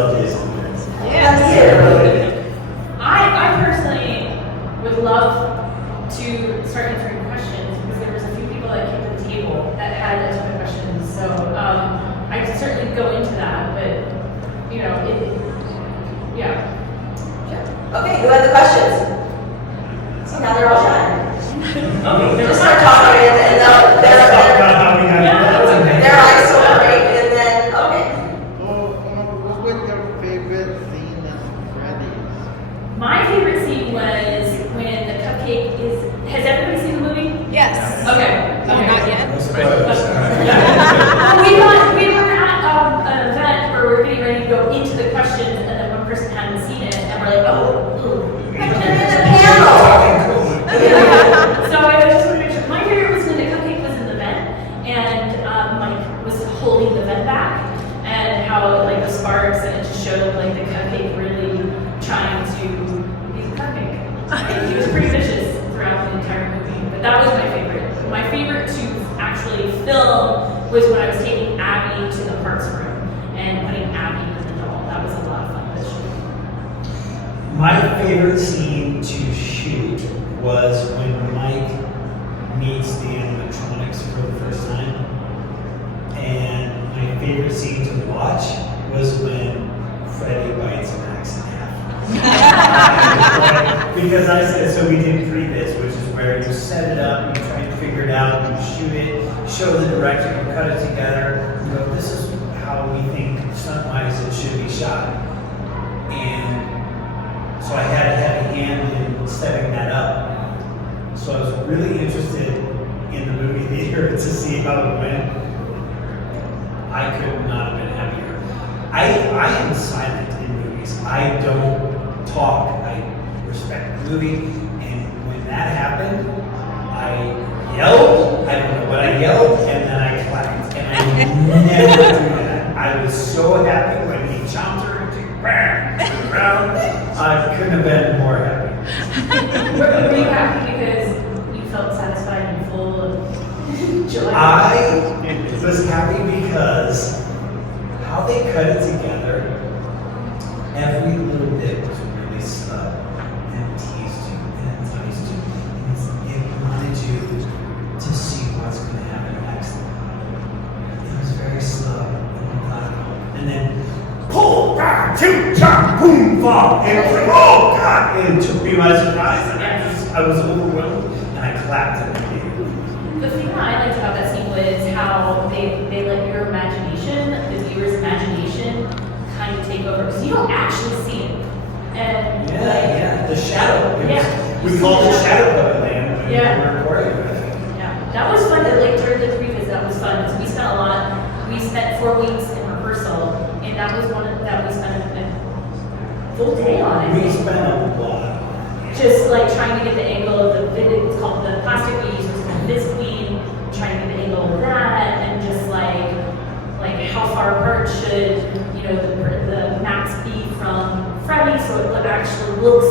love Jason. I personally would love to start answering questions because there was a few people that came to the table that had a ton of questions. So I could certainly go into that, but you know, yeah. Okay, who had the questions? So now they're all shy. Okay, Just start talking and Let's talk about how we got it. their eyes so great and then, okay. What was your favorite scene in Freddy's? My favorite scene was when the cupcake is. Has everybody seen the movie? Yes. Okay. No, not yet. We were at an event where we're getting ready to go into the questions, and then one person hadn't seen it, and we're like, So I just want to make sure. My favorite was when the cupcake was in the vent, and Mike was holding the vent back, and how like the sparks, and it just showed like the cupcake really trying to be the cupcake. And he was pretty vicious throughout the entire movie, but that was my favorite. My favorite to actually film was when I was taking Abby to the parts room and putting Abby in the doll. That was a lot of fun to shoot. My favorite scene to shoot was when Mike meets the animatronics for the first time. And my favorite scene to watch was when Freddy bites Max in half. Because I said, so we did pre-bits, which is where you set it up, you try and figure it out, you shoot it, show the direction, you cut it together, you go, this is how we think stunt-wise it should be shot. And so I had a heavy hand in setting that up. So I was really interested in the movie theater to see how it went. I could not have been happier. I am silent in movies. I don't talk. I respect the movie. And when that happened, I yelled. I don't know what I yelled, and then I clapped. And I never do that. I was so happy when he chomped her into the ground. I couldn't have been more happy. Were you happy because you felt satisfied and full of joy? I was happy because how they cut it together, every little bit was really subtle and teased you and enticed you. And it wanted you to see what's going to happen next. It was very slow and methodical. And then pull, back, two, chop, boom, fall. And it was like, oh God! And it took me by surprise, and I was overwhelmed, and I clapped at the theater. The thing that I liked about that scene was how they let your imagination, the viewer's imagination, kind of take over. Because you don't actually see it. And Yeah, the shadow. We You called see it the Shadow Puppet Land when we Yeah. were choreographing. Yeah, that was fun. Like during the previs, that was fun. Because we spent a lot. We spent 4 weeks in rehearsal, and that was one that we spent a full day on. I We think. spent a lot. Just like trying to get the angle of it's called the plastic we use was called Miss Queen, trying to get the angle of that, and just like how far apart should the Max be from Freddy, so it actually looks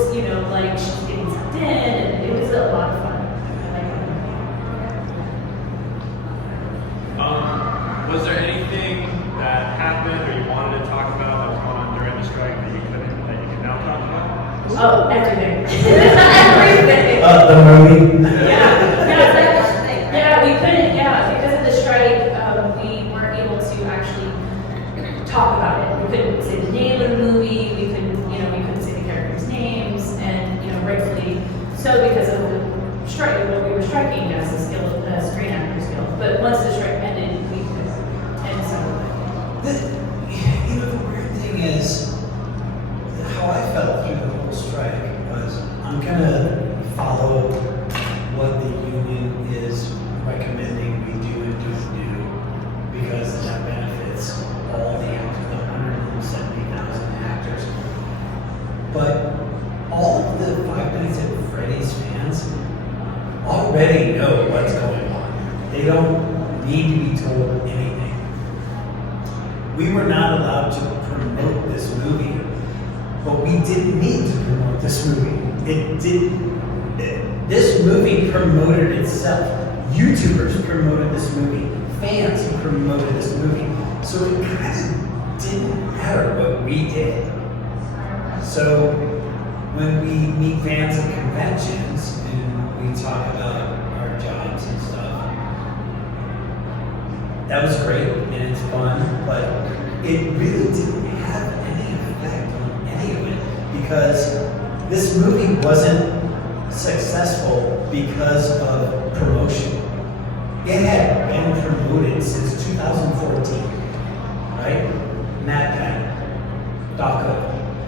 like she's getting sucked in, and it was a lot of fun. Was there anything that happened or you wanted to talk about that was going on during the strike that you can now talk about? Oh, everything. Everything. The movie. We couldn't, because of the strike, we weren't able to actually talk about it. We couldn't say the name of the movie, we couldn't say the characters' names, and, rightfully so because of the strike, what we were striking as the Screen Actors Guild. But once the strike ended, we could, and so. The weird thing is, how I felt through the whole strike was, I'm gonna follow what the union is recommending we do and don't do, because that benefits all the actors, the 170,000 actors. But all of the 5 Nights at Freddy's fans already know what's going on. They don't need to be told anything. We were not allowed to promote this movie, but we didn't need to promote this movie. This movie promoted itself. YouTubers promoted this movie. Fans promoted this movie. So it kind of didn't matter what we did. So when we meet fans at conventions and we talk about our jobs and stuff, that was great and it's fun, but it really didn't have any effect on any of it because this movie wasn't successful because of promotion. It had been promoted since 2014, right? Matt Pat, Doc Hook,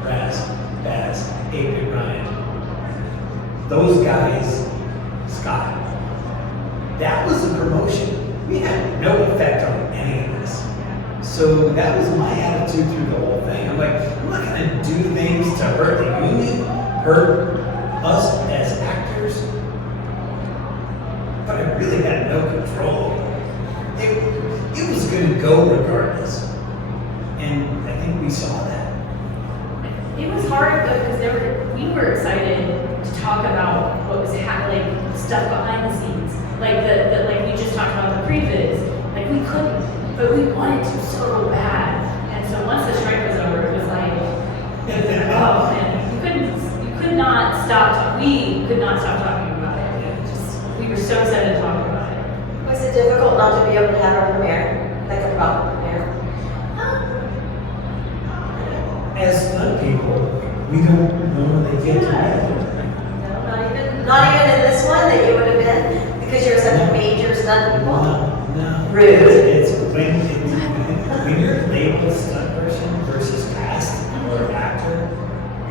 Raz, Baz, Avery Ryan. Those guys, Scott. That was the promotion. We had no effect on any of this. So that was my attitude through the whole thing. I'm like, I'm not gonna do things to hurt the union, hurt us as actors, but I really had no control. It was gonna go regardless. And I think we saw that. It was hard though because we were excited to talk about what was happening, stuff behind the scenes, like the like we just talked about the previs. Like we couldn't, but we wanted to so bad. And so once the strike was over, it was like, oh man, you could not stop. We could not stop talking about it. We were so excited to talk about it. Was it difficult not to be able to have a premiere, like a proper premiere? As stunt people, we don't normally get to No, not even in this one that you would have been, because you're such a major stunt people. No. Rude. It's when you're labeled stunt person versus cast or actor,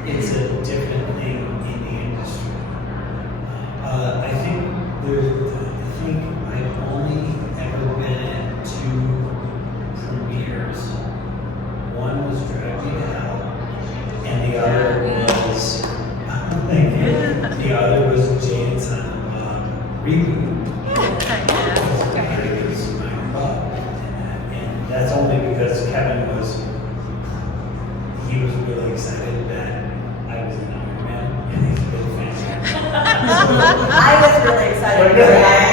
it's a different thing in the industry. I think I've only ever been at 2 premieres. One was Drag Me to Hell, and the other was Jay and Silent Reboot. And that's only because Kevin was really excited that I was an Iron Man, and he's a big fan. I was really excited for that.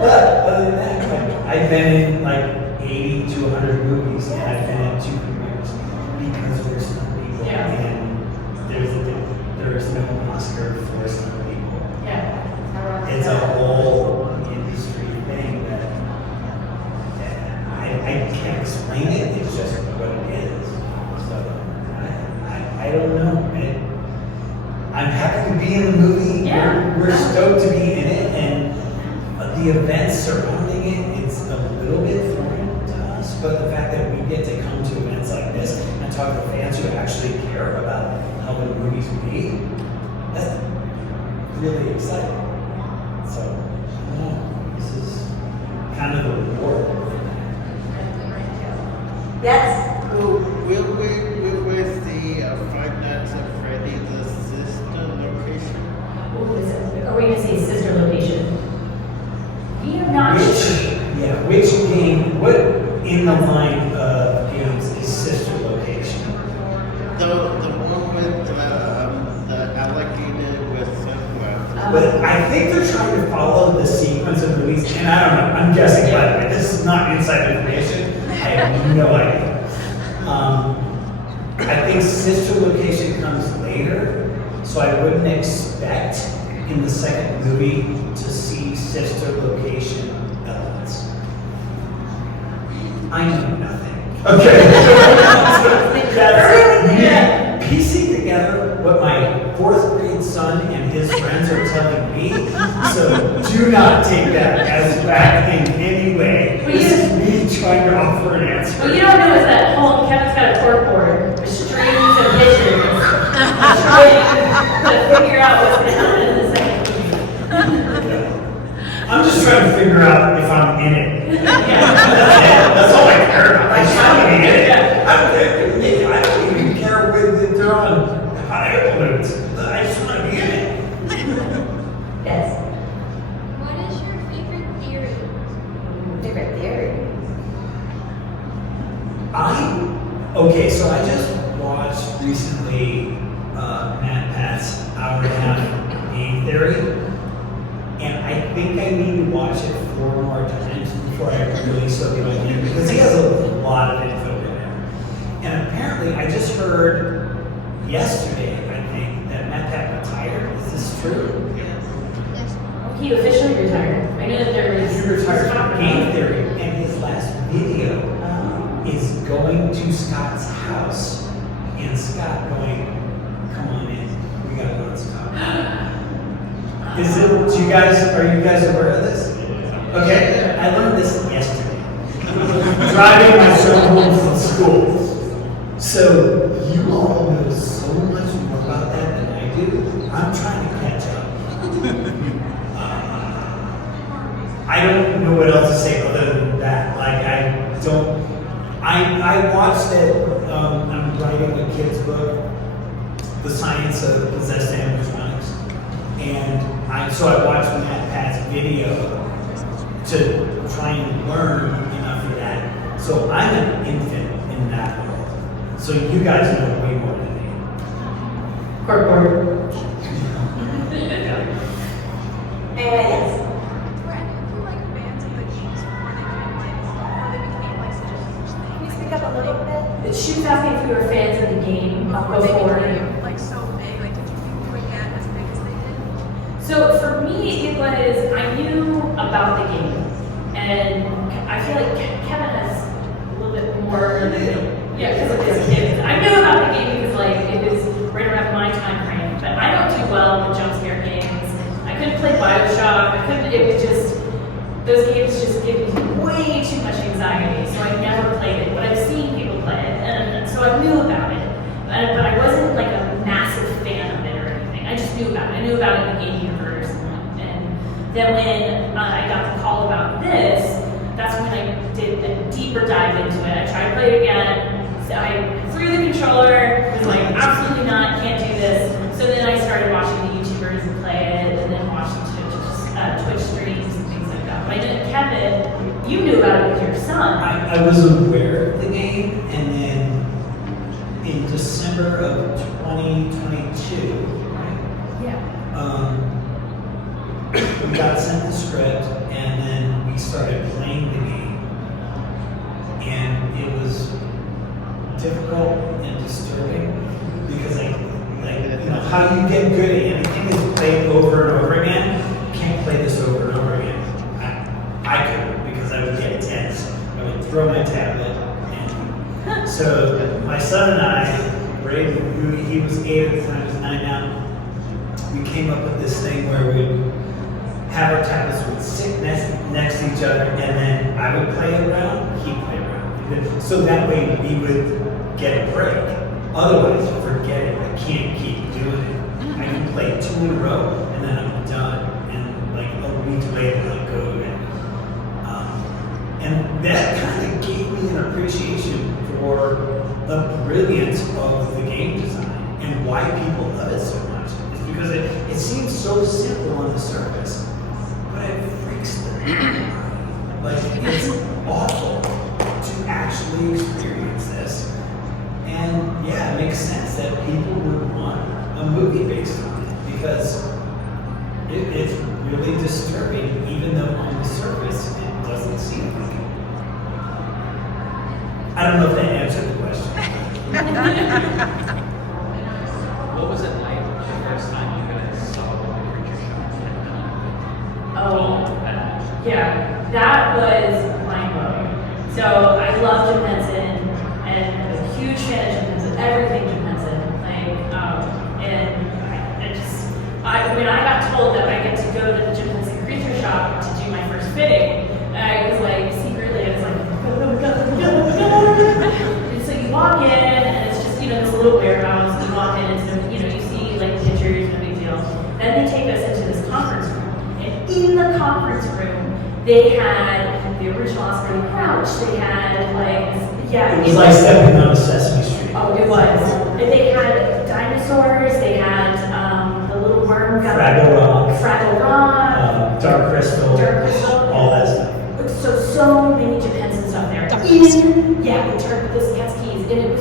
But other than that, I've been in like 80 to 100 movies, and I've been in 2 premieres because we're stunt people, Yeah. and there's no Oscar for stunt people. Yeah. It's a whole industry thing that I can't explain it. It's just what it is. So I don't know. I'm happy to be in the movie. Yeah. We're stoked to be in it, and the events surrounding it, it's a little bit foreign to us. But the fact that we get to come to events like this and talk to fans who actually care about how the movie's made, that's really exciting. So, I don't know, this is kind of the reward for that. Yes? Will we see Five Nights at Freddy's sister location? Are we gonna say sister location? We are not sure. Which game, what in the line of games is sister location? The one with the alligator with sunglasses. But I think they're trying to follow the sequence of movies, and I don't know, I'm guessing, by the way, this is not inside information, I have no idea. I think sister location comes later, so I wouldn't expect in the second movie to see sister location elements. I know nothing. Okay. That's piecing together what my 4th grade son and his friends are telling me. So do not take that as fact in any way. This is me trying to offer an answer. What you don't know is that Kevin's got a corkboard with strings and pictures. Trying to figure out what's going to happen in the second. I'm just trying to figure out if I'm in it. Yeah. That's all I care about. I just want to be in it. I don't even care when they're on hot air balloons. I just want to be in it. Yes. What is your favorite theory? Different theory. Okay, so I just watched recently Matt Pat's hour and a half game theory, and I think I need to watch it 4 more times before I really soak it all in because he has a lot of info in And apparently, I just heard yesterday, I think, that Matt Pat retired. Is this true? Yes. He officially retired. I know that there was. He retired from game theory, and his last video is going to Scott's house, and Scott going, "Come on in, we gotta go to Scott." Is it? Are you guys aware of this? Okay, I learned this yesterday. Driving my son home from school. So you all know so much more about that than I do. I'm trying to catch up. I don't know what else to say other than that. Like I watched it. I'm writing a kid's book, The Science of Possessed Animatronics, and I watched Matt Pat's video to try and learn enough of that. So I'm an infant in that world. So you guys know way more than me. Anyway, yes. Were any of you like fans of the games before they became like such a huge thing? Can you speak up a little bit? She was asking if you were fans of the game Before they before. became like so big, like did you think you would get as big as they did? So for me, it was, I knew about the game. And I feel like Kevin has a little bit more than, yeah, because of his kids. I knew about the game because like it was right around my time frame. But I don't do well with jump scare games. I couldn't play Bioshock. it was just, those games just give me way too much anxiety. So I never played it. But I've seen people play it. And so I knew about it. But I wasn't like a massive fan of it or anything. I just knew about it. I knew about it in the game universe. And then when I got the call about this, that's when I did a deeper dive into it. I tried to play it again. So I threw the controller, was like, absolutely not, can't do this. So then I started watching the YouTubers and play it, and then watching Twitch streams and things like that. But I didn't, Kevin, you knew about it with your son. I was aware of the game, and then in December of 2022, right? Yeah. We got sent the script, and then we started playing the game, and it was difficult and disturbing because how you get good at anything is play it over and over again. You can't play this over and over again. I couldn't because I would get tense. I would throw my tablet, and so my son and I, Braden, he was 8 at the time, he was 9 now. We came up with this thing where we'd have our tablets would sit next to each other, and then I would play around, he'd play around. So that way we would get a break. Otherwise, forget it. I can't keep doing it. I can play 2 in a row, and then I'm done. And like a week later, I'll go to it. And that kind of gave me an appreciation for the brilliance of the game design and why people love it so much. It's because it seems so simple on the surface, but it freaks the hell out. Like, it's awful to actually experience this. And yeah, it makes sense that people would want a movie based on it because it's really disturbing, even though on the surface it doesn't seem like it. I don't know if that answered the question. What was it like the first time you guys saw the creature show? Oh, yeah, that was mind-blowing. So I love Jim Henson, and I'm a huge fan of Jim Henson, everything Jim Henson. When I got told that I get to go to the Jim Henson Creature Shop to do my first fitting, I was like, secretly, I was like, go. And so you walk in, and it's just, this little warehouse, you walk in, and you see like pictures, no big deal. Then they take us into this conference room. And in the conference room, they had the original Oscar the Grouch. They had It was like stepping on a Sesame Street. Oh, it was. And they had dinosaurs. They had the little worm. Fraggle Rock. Dark Crystal. All that stuff. So many Jim Henson stuff there. The Cat's Keys. And it was,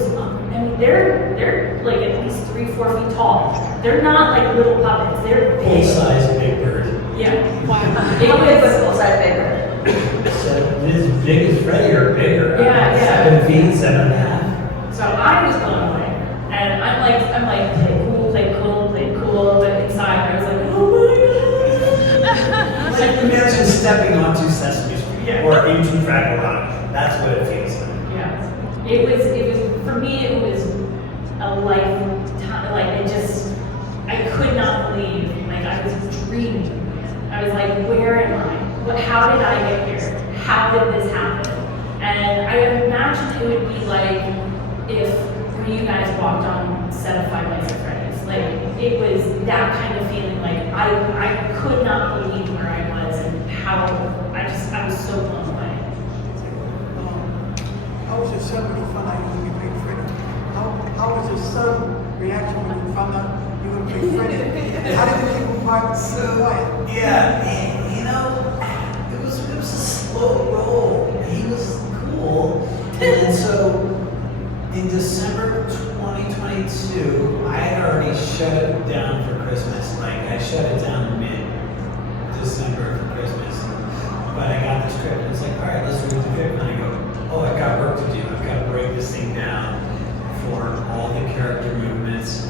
they're like at least 3-4 feet tall. They're not like little puppets. They're Full big. size Big Bird. Yeah. Wow. How big was full-size paper? So as big as Freddy or bigger. Yeah. 7 feet, 7.5. So like play cool, but inside I was like, oh my god. Like, imagine stepping onto Sesame Street Yeah. or into Fraggle Rock. That's what it feels like. Yeah, it was for me. It was a lifetime. Like it just, I could not believe. Like I was dreaming. I was like, where am I? How did I get here? How did this happen? And I imagined it would be like if when you guys walked on set of Five Nights at Freddy's. Like it was that kind of feeling. Like I could not believe where I was and how I was so blown away. How was your son when you found out you were going to play Freddy? How was your son's reaction when you found out you were going to play Freddy? And how did you keep him quiet so quiet? Yeah, and, you know, it was a slow roll. He was cool. And so in December 2022, I had already shut it down for Christmas. Like I shut it down mid-December for Christmas. But I got the script and it's like, all right, let's read the script. And I go, oh, I've got work to do. I've got to break this thing down for all the character movements,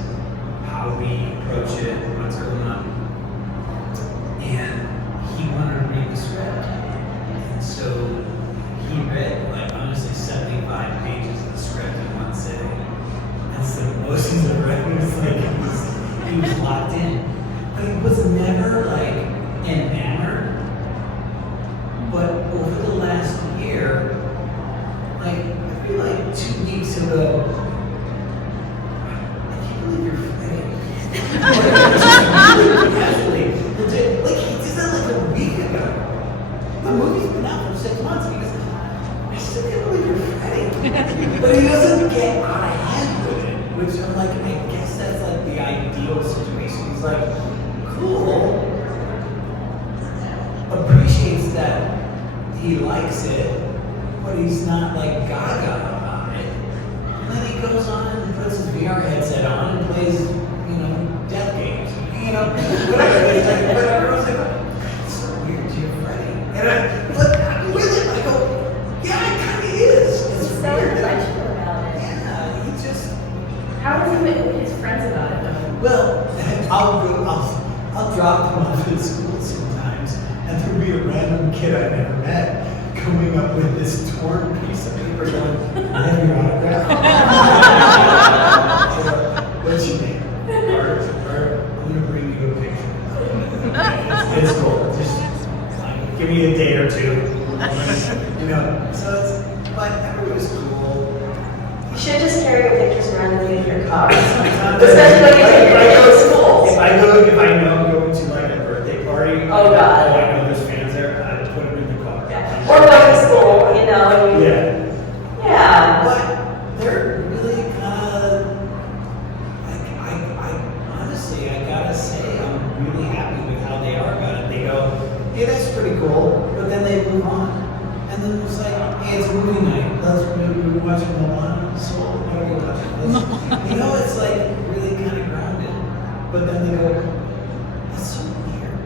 how we approach it, what's going on. And he wanted to read the script. And so he read, like, honestly, 75 pages of the script in one sitting. And so most of the read was like, he was locked in. But he was never, like, enamored. But over the last year, like, I feel like 2 weeks ago, I can't believe you're Freddy. Casually, legit, like, he did that like a week ago. The movie's been out for 6 months because I still can't believe you're Freddy. But he doesn't get out of hand with it, which I'm like, I guess that's like the ideal situation. He's like, cool, appreciates that he likes it, but he's not like gaga about it. And then he goes on and puts his VR headset on and plays, you know, death games. You know, whatever. He's like, whatever. I was like, it's so weird, you're Freddy. And I'm with him. I go, yeah, it kind of is. It's So weird. intellectual about it. Yeah, he just. How was he with his friends about it though? Well, I'll drop them off at school sometimes, and there'll be a random kid I never met coming up with this torn piece of paper going, I have your autograph. What's your name? Art. I'm gonna bring you a picture. It's cool. Just like, give me a day or two. You know, so it's, but everybody's cool. You should just carry your pictures around with you in your car. Especially Especially when you go to school. If I know I'm going to like a birthday party, Oh, God. I know there's fans there, I put them in the car. Yeah. Or going to school, you know. And you, Yeah. Yeah. But they're really kind of, like, I honestly, I gotta say, I'm really happy with how they are about it. They go, hey, that's pretty cool, but then they move on. And then it's like, hey, it's movie night. We're watching Moana, so what are we watching? You know, it's like really kind of grounded. But then they go, that's so weird.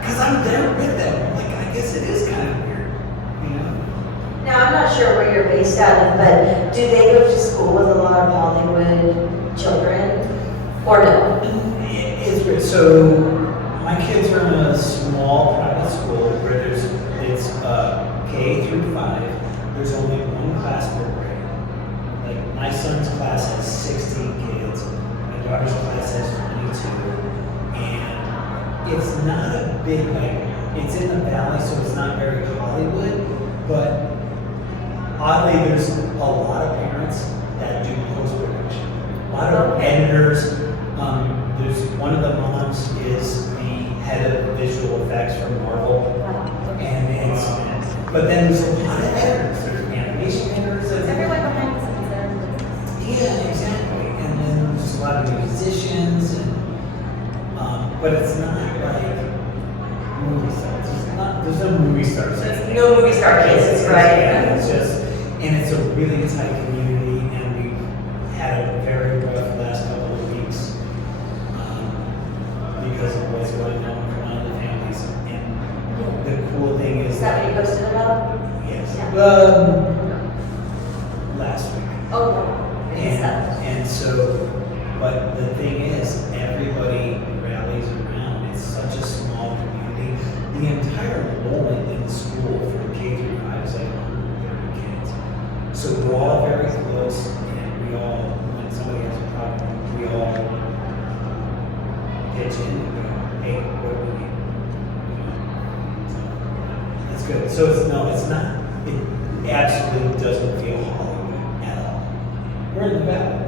Because I'm there with them. Like, I guess it is kind of weird, you know? Now, I'm not sure where you're based out of, but do they go to school with a lot of Hollywood children? Or no? It's weird. So, my kids are in a small private school where it's K through 5. There's only one class per grade. Like, my son's class has 16 kids. My daughter's class has 22. And it's not a big, like, it's in the valley, so it's not very Hollywood. But oddly, there's a lot of parents that do post-production. A lot of editors. There's one of the moms is the head of visual effects from Marvel. And it's, but then there's a lot of editors. There's animation editors. Is everyone behind the scenes there? Yeah, exactly. And then there's a lot of musicians, and but it's not like movie stars. There's no movie stars. No movie star cases, right? Yeah, it's just, and it's a really tight community, and we've had a very rough last couple of weeks because of what's going on with one of the families. And the cool thing is Is that what you posted about? yes. Yeah. Last week. Oh, no. and stuff. And so, but the thing is, everybody rallies around. It's such a small community. The entire enrollment in the school from K through 5 is like 130 kids. So we're all very close, and we all, when somebody has a problem, we all pitch in and go, hey, what do we need? That's good. So it's not. It absolutely doesn't feel Hollywood at all. We're in the valley.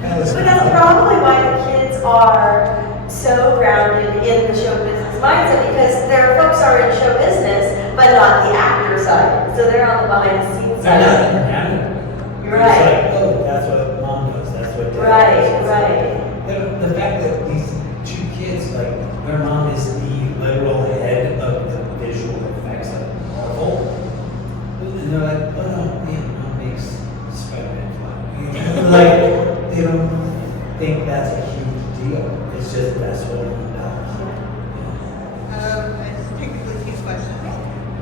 But that's probably why the kids are so grounded in the show business mindset, because their folks are in show business, but not the actor side. So they're on the behind the scenes They're not side. around. You're right. It's like, oh, that's what mom does. That's what dad does. Right. The fact that these two kids, like, their mom is the literal head of the visual effects of Marvel. And they're like, oh no, man, mom makes Spider-Man fly. Like, they don't think that's a huge deal. It's just that's what mom does. It's technically two questions.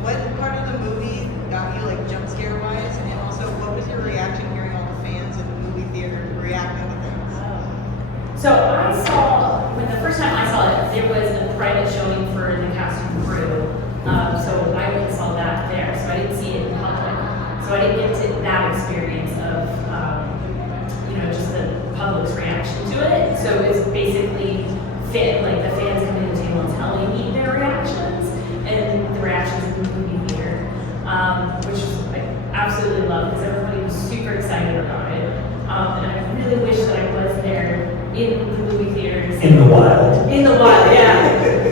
What part of the movie got you like jump scare wise, and also what was your reaction hearing all the fans in the movie theater reacting to things? So I saw, when the first time I saw it, there was a private showing for the cast and crew. So I went and saw that there. So I didn't see it in public. So I didn't get to that experience of, just the public's reaction to it. So it was basically like the fans coming to the table and telling me their reactions and the reactions in the movie theater, which I absolutely love because everybody was super excited about it. And I really wish that I was there in the movie theaters. In the wild. In the wild, yeah.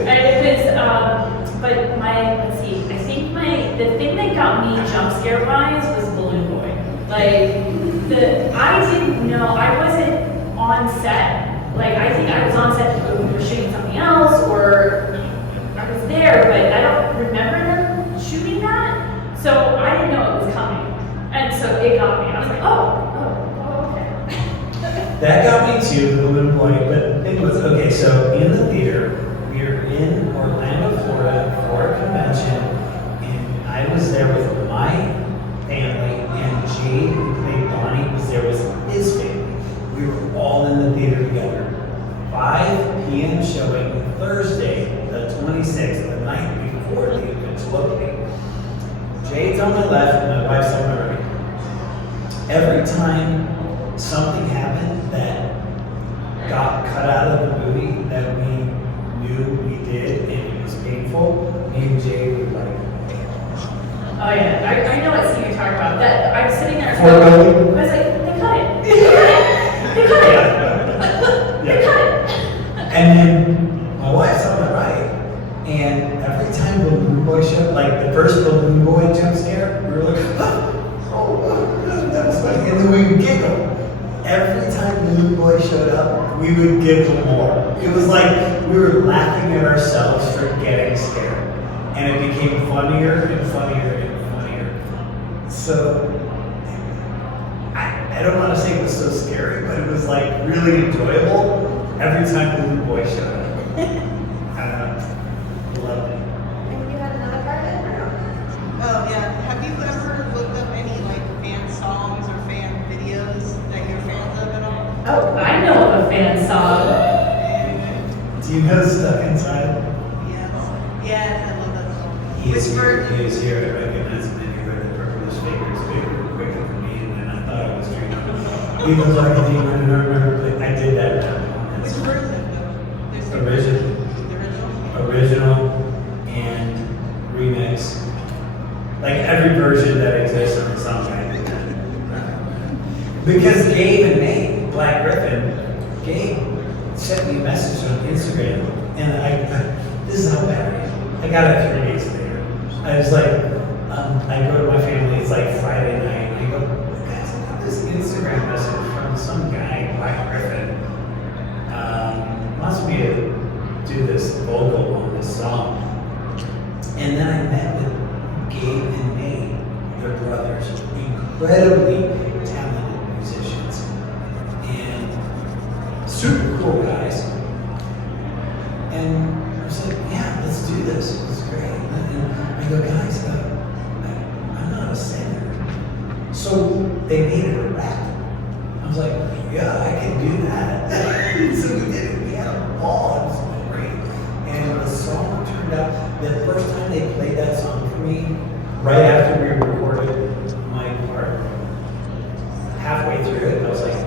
And it was, but let's see, I think the thing that got me jump scare wise was Balloon Boy. Like, I didn't know, I wasn't on set. Like, I think I was on set because we were shooting something else, or I was there, but I don't remember them shooting that. So I didn't know it was coming. And so it got me. I was like, oh, okay. That got me too, the Balloon Boy, but the thing was, okay, so in the theater, we were in Orlando, Florida for a convention, and I was there with my family, and Jade, who played Bonnie, was there with his family. We were all in the theater together. 5 p.m. showing Thursday, the 26th, the night before the eventual opening. Jade's on my left, and my wife's on my right. Every time something happened that got cut out of the movie that we knew we did and it was painful, me and Jade were like, Oh yeah, I know what scene you're talking about. That I was sitting there. I Foreboding? was like, they cut it. They cut it. They cut it. And then my wife's on my right, and every time Balloon Boy showed, like the first Balloon Boy jump scare, we were like, oh, that was funny. And then we would giggle. Every time Balloon Boy showed up, we would giggle more. It was like we were laughing at ourselves for getting scared. And it became funnier and funnier and funnier. So, I don't want to say it was so scary, but it was like really enjoyable every time Balloon Boy showed up. I don't know. Loved it. And you had another part of it, or no? Oh yeah, have you ever looked up any like fan songs or fan videos that you're fans of at all? Oh, I know of a fan song. Do you know Stuck Inside? Yes, I love that song. He is Which here, version? he is here, I recognize him anywhere. The purple is bigger, quicker than me, and then I thought I was dreaming. He looks like a demon, and I remember, I did that now. Which version though? There's two Original. versions. The original? Original and remix. Like every version that exists on the song, I did that. Because Gabe and Nate, Black Griffin, Gabe sent me a message on Instagram, and this is how bad I am. I got it 3 days later. I was like, I go to my family, it's like Friday night, and I go, guys, I got this Instagram message from some guy, Black Griffin, wants me to do this vocal on this song. And then I met with Gabe and Nate, their brothers, incredibly talented musicians, and super cool guys. And I was like, yeah, let's do this. It's great. And I go, guys, I'm not a singer. So they made it a rap. I'm was like, yeah, I can do that. So we did it. We had a ball. It was great. And the song turned out, the first time they played that song for me, right after we recorded my part, halfway through it, I was like,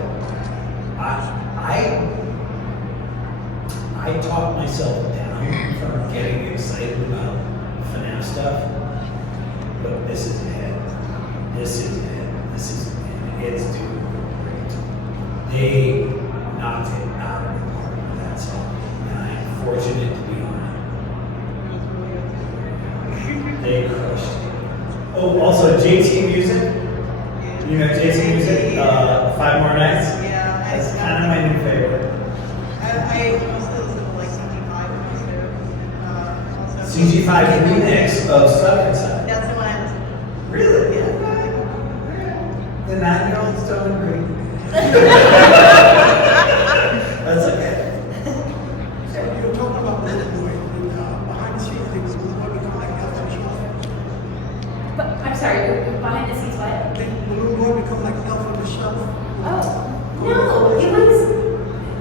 I talked myself down from getting excited about FNAF stuff, but this is it. This is it. This is it. It's doing great. They knocked it out of the park with that song, and I'm fortunate to be on it. They crushed it. Oh, also JT Music. You know JT Music? 5 More Nights? Yeah. That's kind of my new favorite. I mostly listen to like CG5 when I was there. And, also CG5 remix of Stuck Inside. That's the one I listen to. Really? Yeah. The 9-year-olds don't agree. That's okay. So you were talking about Little Boy, and behind the scenes, it was what we call like elf on the shelf. But I'm sorry, behind the scenes, what? Then the little boy become like elf on the shelf. Oh, no, it was,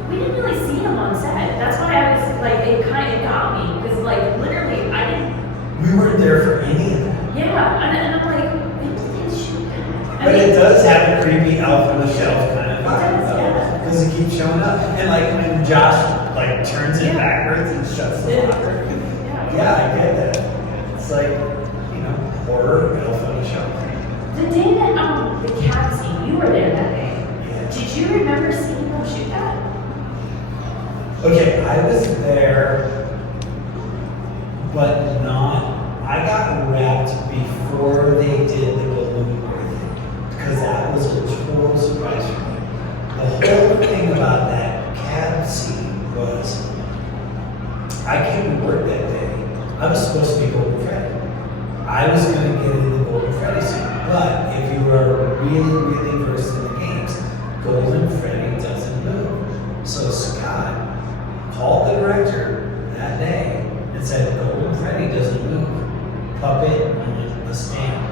we didn't really see him on set. That's why I was like, it kind of got me, because like literally, I didn't, We weren't there for any of that. yeah, and I'm like, when did they shoot that? But it does have a creepy elf on the shelf kind of It does, yeah. because it keeps showing up. And like when Josh like turns it backwards and shuts the locker. Yeah, I get that. It's like, you know, horror elf on the shelf. The day that the cab scene, you were there that day. Yeah. Did you remember seeing them shoot that? Okay, I was there, but not. I got wrapped before they did the balloon boy thing because that was a total surprise for me. The whole thing about that cab scene was I came to work that day. I was supposed to be Golden Freddy. I was going to get in the Golden Freddy scene, but if you are really, really versed in the games, Golden Freddy doesn't move. So Scott called the director that day and said, Golden Freddy doesn't move. Puppet on a stand,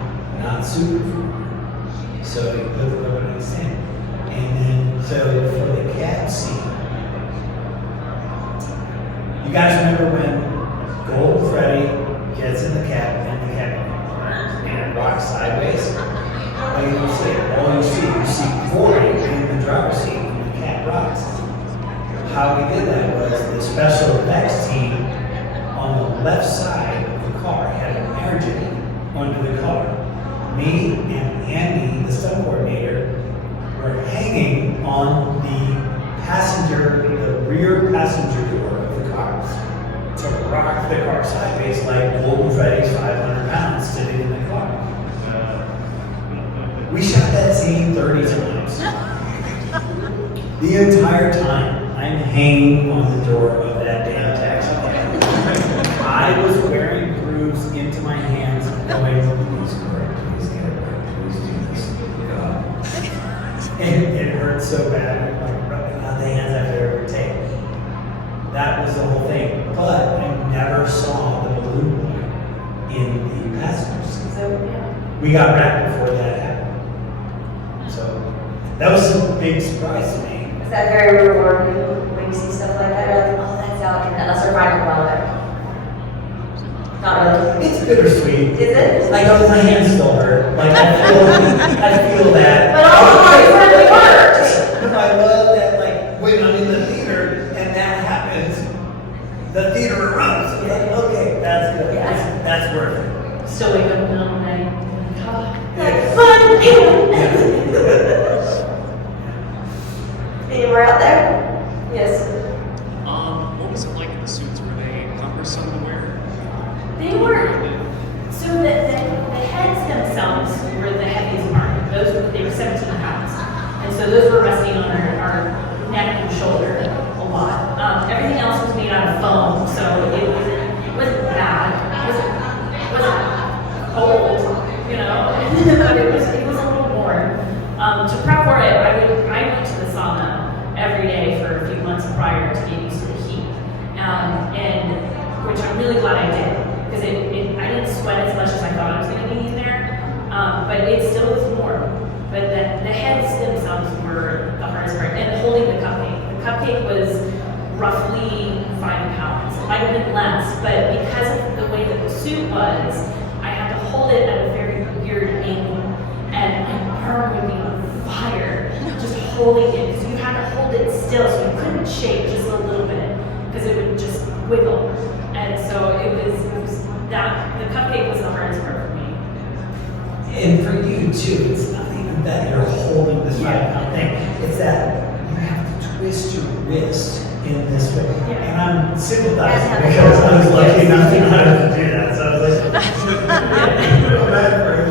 not superform. So he put the puppet on a stand. And then, so for the cab scene, you guys remember when Golden Freddy gets in the cab and the cab and it rocks sideways? Well, you don't see it. All you see Corey in the driver's seat when the cab rocks. How we did that was the special effects team on the left side of the car had an air jacket under the car. Me and Andy, the stunt coordinator, were hanging on the rear passenger door of the car to rock the car sideways like Golden Freddy's 500 pounds sitting in the car. We shot that scene 30 times. The entire time, I'm hanging on the door of that damn taxi cab. I was wearing grooves into my hands, going, please, Corey, please get it right, please do this. And it hurt so bad, like rubbing out the hands I could ever take. That was the whole thing. But I never saw the balloon boy in the passenger seat. So, yeah. We got wrapped before that happened. So that was a big surprise to me. Is that very rewarding when you see stuff like that? You're like, oh, that's out, unless they're finding well there. Not really. It's bittersweet. Is it? I know my hands still hurt. Like I feel that. But all the parts really worked. I love that, like, when I'm in the theater and that happens, the theater erupts. I'm like, okay, that's good. Yeah. That's worth it. Still wake up in the middle of the night. Like, fun! Anywhere out there? Yes. What was it like in the suits? Were they cumbersome to wear? They were, so the heads themselves were the heaviest part. They were 17 pounds. And so those were resting on our neck and shoulder a lot. Everything else was made out of foam, so it wasn't bad. It wasn't cold, you know, but it was a little warm. To prep for it, I went to the sauna every day for a few months prior to get used to the heat. And which I'm really glad I did. Because I didn't sweat as much as I thought I was going to be in there, but it still was warm. But the heads themselves were the cupcake was roughly 5 pounds. It might have been less, but because of the way that the suit was, I had to hold it at a very weird angle, and my arm would be on fire just holding it, because you had to hold it still, so you couldn't shake just a little bit, because it would just wiggle. And so it was that the cupcake was the hardest part for me. And for you too, it's not even that you're holding this 5-pound thing. It's that you have to twist your wrist in this way. Yeah. And I'm sympathizing because I was lucky enough to know how to do that. So I was like, I feel bad for her.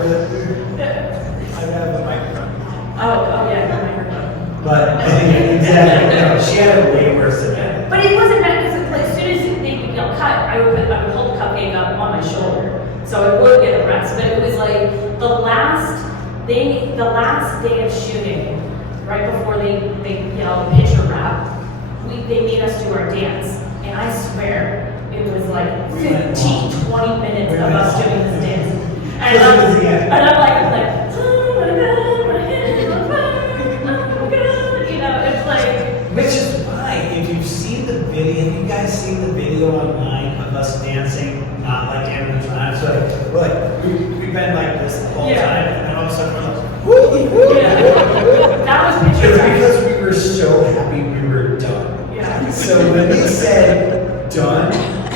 I have a microphone. Oh yeah, the microphone. But exactly, no, she had it way worse than that. But it wasn't bad because like, as soon as they would cut, I would hold the cupcake up on my shoulder, so I would get a rest. But it was like the last day of shooting, right before they picture wrap, they made us do our dance, and I swear it was like 15-20 minutes of us doing this dance, and I'm like, oh my god, my head on fire, oh my god, it's like. Which is why, if you've seen the video, have you guys seen the video online of us dancing, not like animatronics? So we're like, we've been like this the whole time, and then all of a sudden we're like, woo, woo, That was picture because we were so happy we were done. Yeah. So when they said done,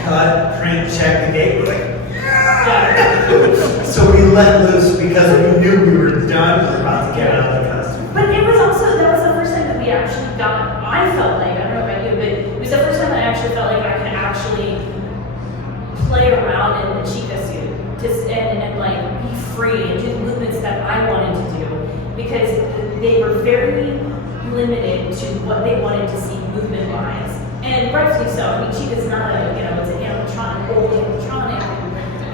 cut, print, check the gate, we're like, yeah! So we let loose because we knew we were done, we were about to get out of the costume. But it was also, that was the first time that we actually got, I felt like, I don't know about you, but it was the first time that I actually felt like I could actually play around in the Chica suit and like be free and do the movements that I wanted to do, because they were very limited to what they wanted to see movement wise, and rightfully so. I mean, Chica's not a, it's an animatronic, old animatronic, and,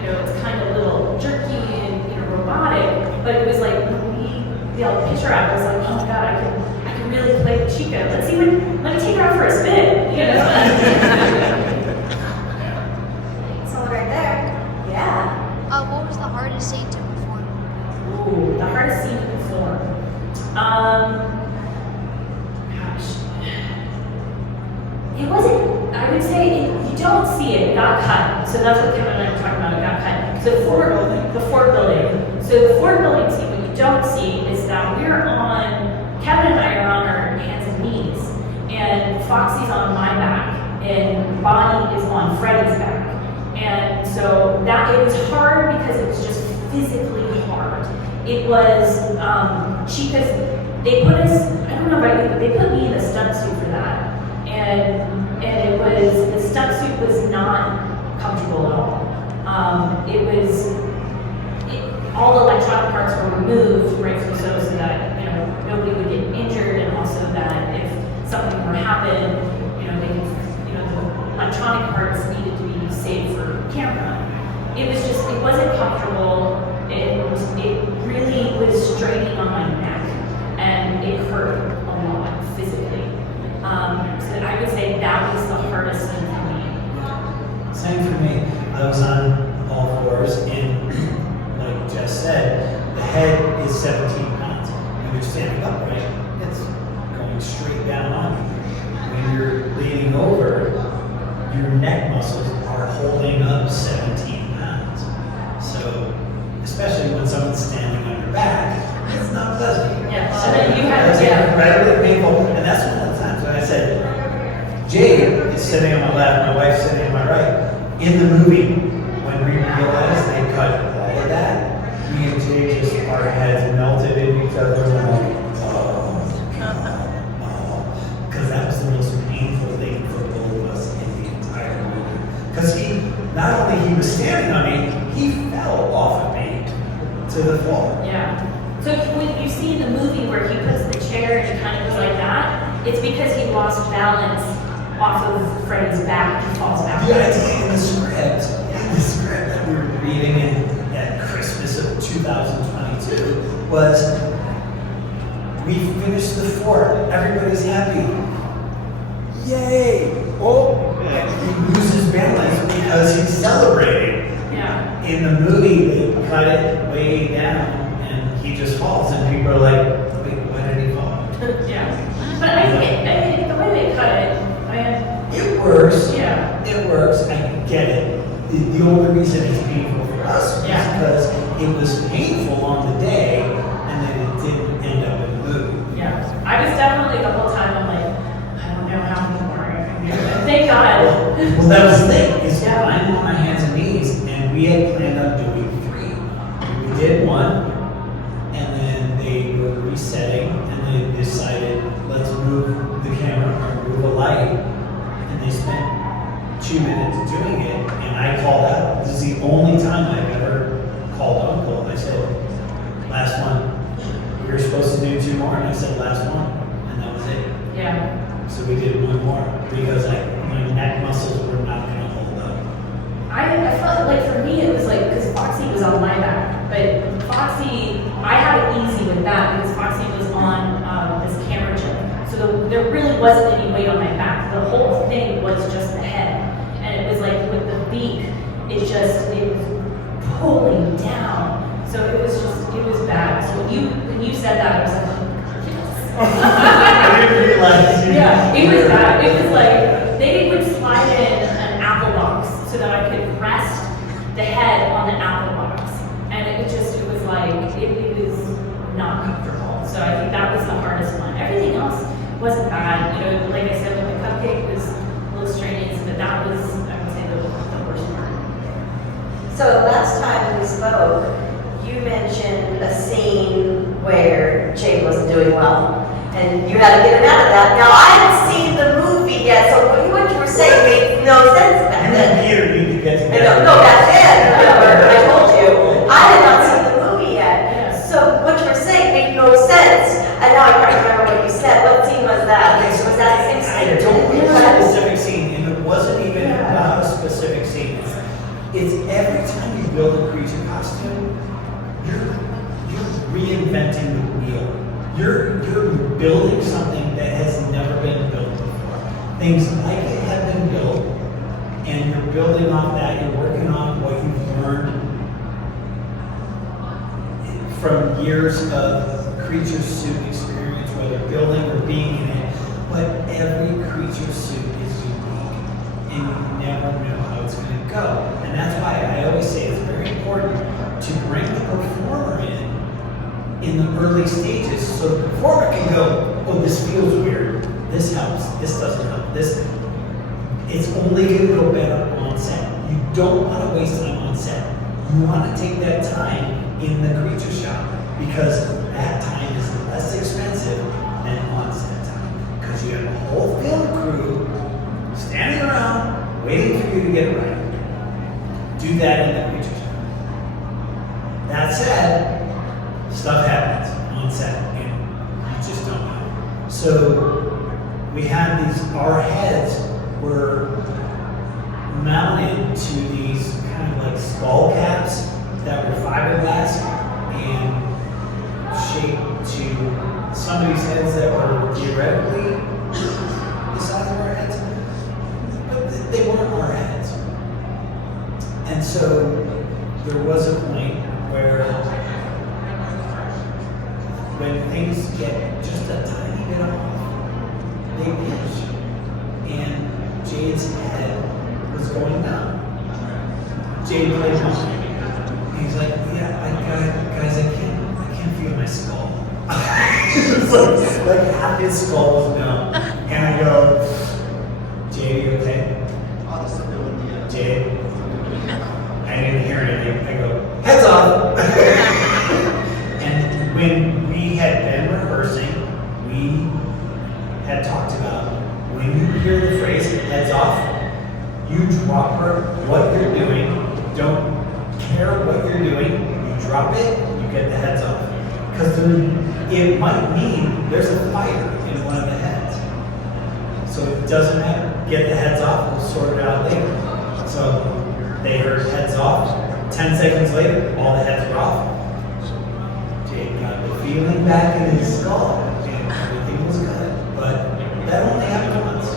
it's kind of a little jerky and robotic, but it was like when we picture out, I was like, oh my god, I can really play with Chica. Let me take her out for a spin, Someone right there. Yeah. What was the hardest scene to perform? Ooh, the hardest scene to perform. Gosh. It wasn't, I would say, you don't see it, it got cut. So that's what Kevin and I were talking about, it got cut. So the Ford building. So the Ford building scene, what you don't see is that Kevin and I are on our hands and knees, and Foxy's on my back, and Bonnie is on Freddy's back. And so it was hard because it was just physically hard. It was, Chica's, they put us, I don't know about you, but they put me in a stunt suit for that. And the stunt suit was not comfortable at all. All the electronic parts were removed, rightfully so that, nobody would get injured, and also that if something were to happen, they could, the electronic parts needed to be saved for camera. It wasn't comfortable, and it really was straining on my neck, and it hurt a lot physically. So I would say that was the hardest thing for me. Same for me. I was on all fours, and like Jess said, the head is 17 pounds. When you're standing upright, it's going straight down on you. When you're leaning over, your neck muscles are holding up 17 pounds. So, especially when someone's standing on your back, it's not pleasant. Yeah, So, and then you have it's to, incredibly painful. And that's one of the times when I said, Jade is sitting on my left, my wife's sitting on my right. In the movie, when we realized they cut all of that, me and Jade just, our heads melted in each other, and we're like, because that was the most painful thing for both of us in the entire movie. Because not only he was standing on me, he fell off of me to the floor. yeah. So when you see in the movie where he puts the chair and kind of goes like that, it's because he lost balance off of Freddy's back and he falls back. The idea in the script that we were reading at Christmas of 2022 was, we finished the fort, everybody's happy. Yay! Oh, and he loses balance because he's celebrating. Yeah. In the movie, they cut it way down and he just falls, and people are like, wait, why did he fall? Yeah. But I think the way they cut it, It works. Yeah. It works. I get it. The only reason it's painful for us was Yeah. because it was painful on the day, and then it didn't end up in the movie. yeah. I was definitely the whole time, I'm like, I don't know how many more I can do. And thank God. Well, that was the thing. Is Yeah. I'm on my hands and knees, and we had planned on doing 3. We did 1, and then they were resetting, and they decided, let's move the camera or move a light, and they spent 2 minutes doing it, and I called out. This is the only time I've ever called Uncle. I said, last one. We were supposed to do 2 more, and I said, last one, and that was it. Yeah. So we did 1 more because my neck muscles were not going to hold up. I felt like for me it was like, because Foxy was on my back, but Foxy, I had it easy with that because Foxy was on this camera chip. So there really wasn't any weight on my back. The whole thing was just the head. And it was like with the beak, it was pulling down. So it was bad. So when you said that, I was like, I didn't realize. yeah, it was bad. It was like they would slide in an apple box so that I could rest the head on the apple box, and it was like it was not comfortable. So I think that was the hardest one. Everything else wasn't bad. You know, like I said, with the cupcake was a little strenuous, but that was, I would say, the worst part. So last time we spoke, you mentioned a scene where Jade wasn't doing well, and you had to get him out of that. Now, I haven't seen the movie yet, so what you were saying made no sense back You then. and Peter need to get I together. don't know, back then, remember, I told you, I had not seen the movie yet. Yes. So what you were saying made no sense, and now I can't remember what you said. What scene was that? Was that the same scene? I don't remember a specific scene, and it wasn't even about a specific scene. It's every time you build a creature costume, you're reinventing the wheel. You're building something that has never been built before. Things like it have been built, and you're building off that. You're working on what you've learned from years of creature suit experience, whether building or being in it. But every creature suit is unique, and you never know how it's going to go. And that's why I always say it's very important to bring the performer in the early stages, so the performer can go, oh, this feels weird, this helps, this doesn't help, it's only going to go better on set. You don't want to waste time on set. You want to take that time in the creature shop, because that time is less expensive than on set time, because you have a whole film crew standing around waiting for you to get it right. Do that in the creature shop. That said, stuff happens on set, and you just don't know. So we had our heads were mounted to these kind of like skull caps that were fiberglass and shaped to somebody's heads that were theoretically the size of our heads, but they weren't our heads. And so there was a point where when things get just a tiny bit off, they pinch. And Jade's head was going down. Jade played mom. He's like, yeah, guys, I can't feel my skull. It was like half his skull was down. And I go, Jade, you okay? Jade? I didn't hear anything. I go, heads off. And when we had been rehearsing, we had talked about when you hear the phrase heads off, you drop what you're doing. Don't care what you're doing. You drop it, you get the heads off. Because it might mean there's a fire in one of the heads. So it doesn't matter. Get the heads off, we'll sort it out later. So they heard heads off. 10 seconds later, all the heads were off. Jade got the feeling back in his skull, and everything was good. But that only happened once.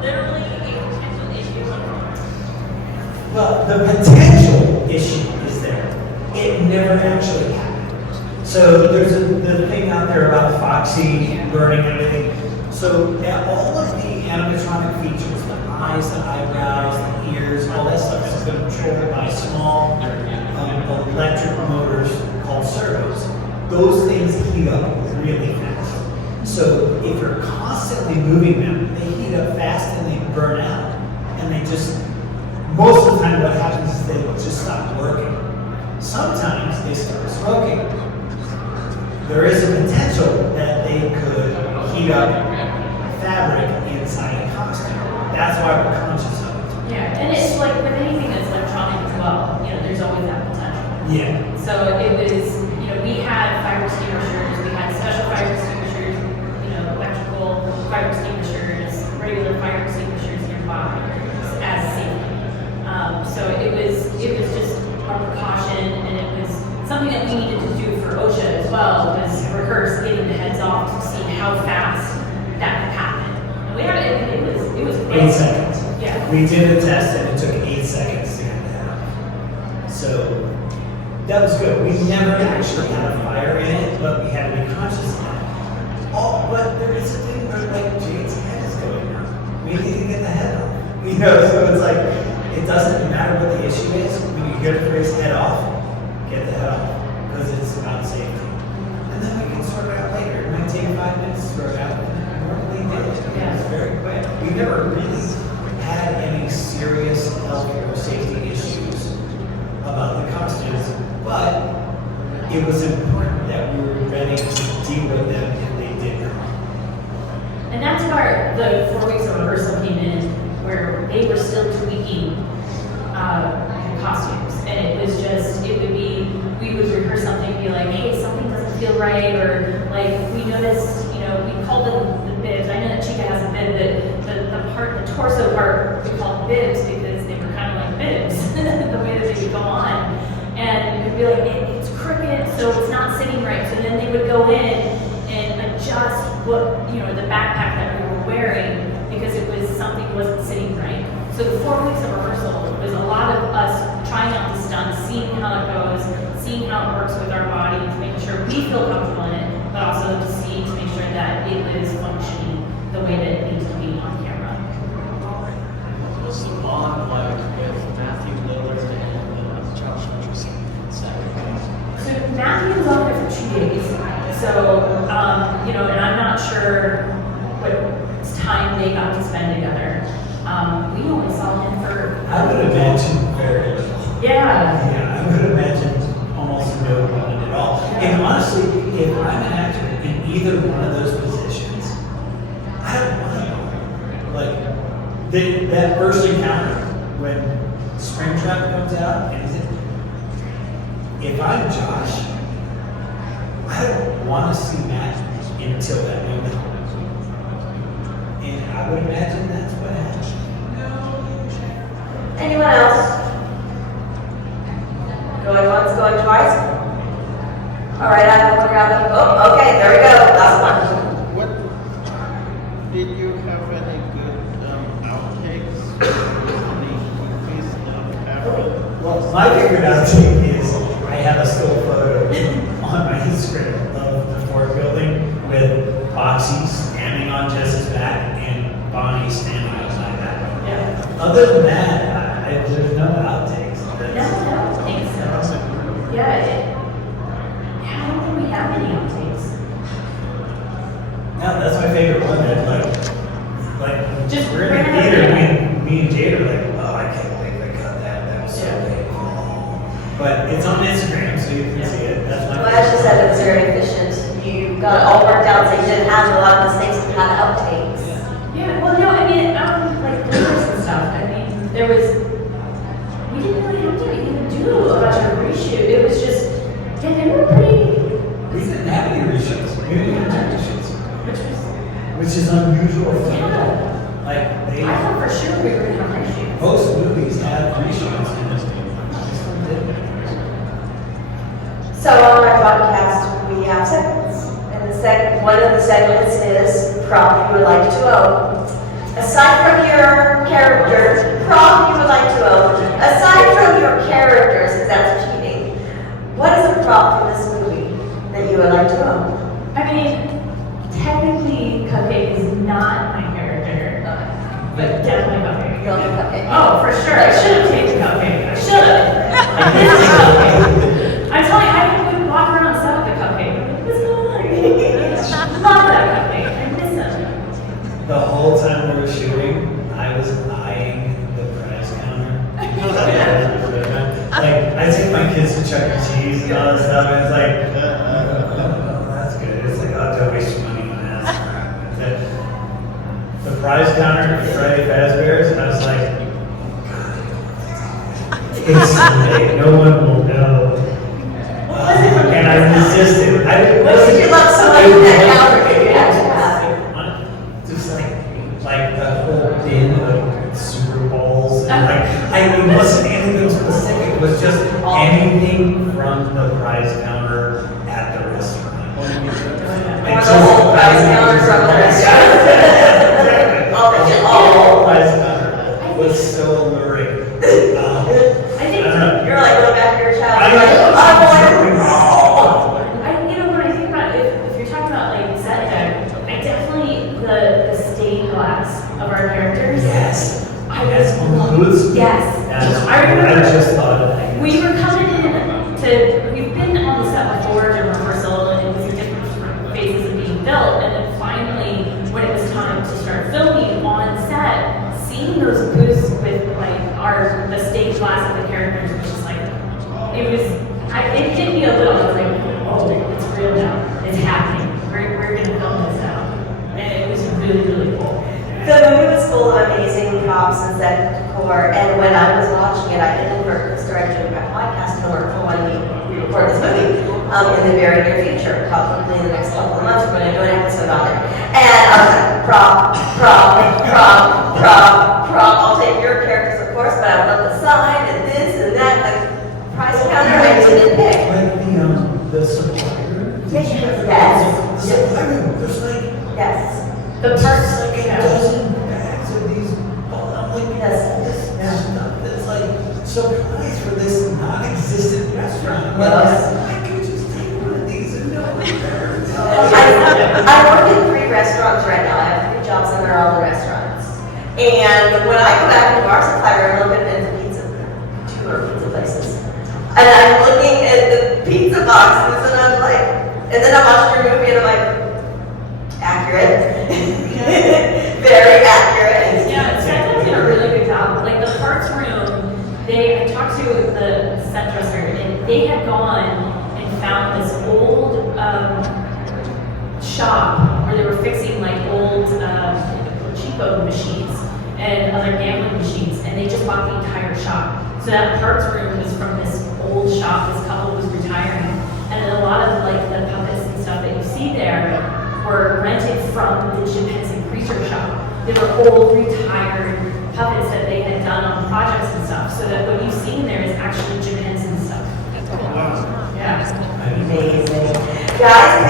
Literally, the potential issue is there. It never actually happened. So there's the thing out there about Foxy burning everything. So all of the animatronic features, the eyes, the eyebrows, the ears, all that stuff is controlled by small electric motors called servos. Those things heat up really fast. So if you're constantly moving them, they heat up fast and they burn out. And they just, most of the time what happens is they just stop working. Sometimes they start smoking. There is a potential that they could heat up fabric inside a costume. That's why we're conscious of it. Yeah, and it's like with anything that's electronic as well, there's always that potential. Yeah. So it was, we had fire extinguishers, we had special fire extinguishers, electrical fire extinguishers, regular fire extinguishers nearby as safety. So it was just a precaution, and it was something that we needed to do for OSHA as well, was rehearse getting the heads off to see how fast that could happen. And we had it was 8 seconds. Yeah. We did a test and it took 8 seconds to get that out. So that was good. We never actually had a fire in it, but we had to be conscious of that. But there is a thing where like Jade's head is going on. We need to get the head off. So it's like it doesn't matter what the issue is. When you hear the phrase head off, get the head off. Because it's about safety. And then we can sort it out later. It might take 5 minutes to sort it out. Normally did. It's very quick. We never really had any serious health or safety issues about the costumes, but it was important that we were ready to deal with them if they did come. And that's where the 4 weeks of rehearsal came in, where they were still tweaking the costumes. And it was just, we would rehearse something and be like, hey, something doesn't feel right, or like, we noticed, we called them the bibs. I know that Chica has a bib, the torso part, we called bibs because they were kind of like bibs, the way that they would go on. And we'd be like, it's crooked, so it's not sitting right. So then they would go in and adjust the backpack that we were wearing because it was something wasn't sitting right. So the 4 weeks of rehearsal was a lot of us trying out the stunts, seeing how it goes, seeing how it works with our bodies, making sure we feel comfortable in it, but also to make sure that it was functioning the way that it needs to be on camera. What's the bond like with Matthew Lillard and Josh Richardson? So Matthew was on there for 2 days. So, and I'm not sure what time they got to spend together. We only saw him for... I would imagine very little. Yeah. Yeah, I would imagine almost no one at all. And honestly, if I'm an actor in either one of those positions, I don't want to know. Like, that first encounter when Springtrap comes out, and if I'm Josh, I don't want to see Matt until that moment. And I would imagine that's what happened. Anyone else? Going once, going twice? All right, I have one round. Oh, okay, there we go. Last one. What did you have any good outtakes? Any movies after? Well, my favorite outtake is I have a still photo on my Instagram of the Ford building with Boxy standing on Jess's back and Bonnie standing outside that. Yeah. Other than that, there's no outtakes. No, I don't think so. Yeah, I don't think we have any outtakes. No, that's my favorite one. That like Just we're in the random, theater. yeah. Me and Jade are like, oh, I can't believe they cut that. That was so big. But it's on Instagram, so you can see it. That's my Well, as you said, it was very efficient. You got it all worked out, so you didn't have a lot of mistakes and had outtakes. Yeah, well, no, I mean, like lyrics and stuff. I mean, we didn't really have to even do a bunch of reshoot. It was just, they were pretty. We didn't have any reshoots. We didn't even have reshoots. Which Which is unusual for Yeah. Like they I thought for sure we were gonna have reshoots. most movies have reshoots and this one didn't. So on our podcast, we have segments. And one of the segments is prop you would like to own. Aside from your character, prop you would like to own? Aside from your characters, because that's cheating, what is a prop from this movie that you would like to own? I mean, technically, Cupcake is not my character, but definitely Cupcake. You love the cupcake. Oh, for sure. I should have taken Cupcake. I should have. I miss the Cupcake. I'm telling you, I would walk around and set up the Cupcake. What's going on? Love that Cupcake. I miss him. The whole time we were shooting, I was eyeing the prize counter. Like, I take my kids to Chuck E. Cheese and all this stuff, and it's like, oh, that's good. It's like, oh, don't waste your money on that. The prize counter at Freddy Fazbear's, and I was like, it's Sunday, no one will know. And I resisted. What did you love so much in that counter? Yeah. Just like the whole bin of Super Bowls, and it wasn't anything specific. It was just anything from the prize counter at the restaurant. Or the whole prize counter from the restaurant. All prize counter was so alluring. I think You're like, go back to your child. I when I think about if you're talking about like set deck, I definitely the stained glass of our characters. Yes. I Yes. was yes. I remember. I just thought of that. We were coming we've been on the set before during rehearsal, and it was in different phases of being built, and then finally, when it was time to start filming on set, seeing those booths with like the stage glass of the characters was just like, it hit me a little. I was like, oh, it's real now. It's happening. We're gonna film this now. And it was really, really cool. The movie was full of amazing props and set decor, and when I was watching it, I inadvertently started doing my podcast and work for when we record this movie in the very near future, probably in the next couple of months. We're going to do an episode on it. And I was like, prop. I'll take your characters, of course, but I would love the sign and this and that. Like, prize counter, I didn't pick. Like the supplier. Yes. The supplier. There's like Yes. The parts, like a dozen bags of these. I'm like, Yes. this stuff that's like supplies for this non-existent restaurant. Yes. I could just take one of these and no one cares. I work in 3 restaurants right now. I have 3 jobs and they're all the restaurants. And when I go back into our supplier, I'm looking at the pizza, 2 are pizza places. And I'm looking at the pizza boxes and I'm like, and then I'm watching your movie and I'm like, accurate. Very accurate. Yeah, Seth did a really good job. Like the parts room, I talked to the set dresser, and they had gone and found this old shop where they were fixing like old cheapo machines and other gambling machines, and they just bought the entire shop. So that parts room was from this old shop. This couple was retiring, and a lot of like the puppets and stuff that you see there were rented from the Jim Henson Creature Shop. They were old, retired puppets that they had done on projects and stuff, so that what you see in there is actually Jim Henson stuff. Yeah. Amazing. Guys,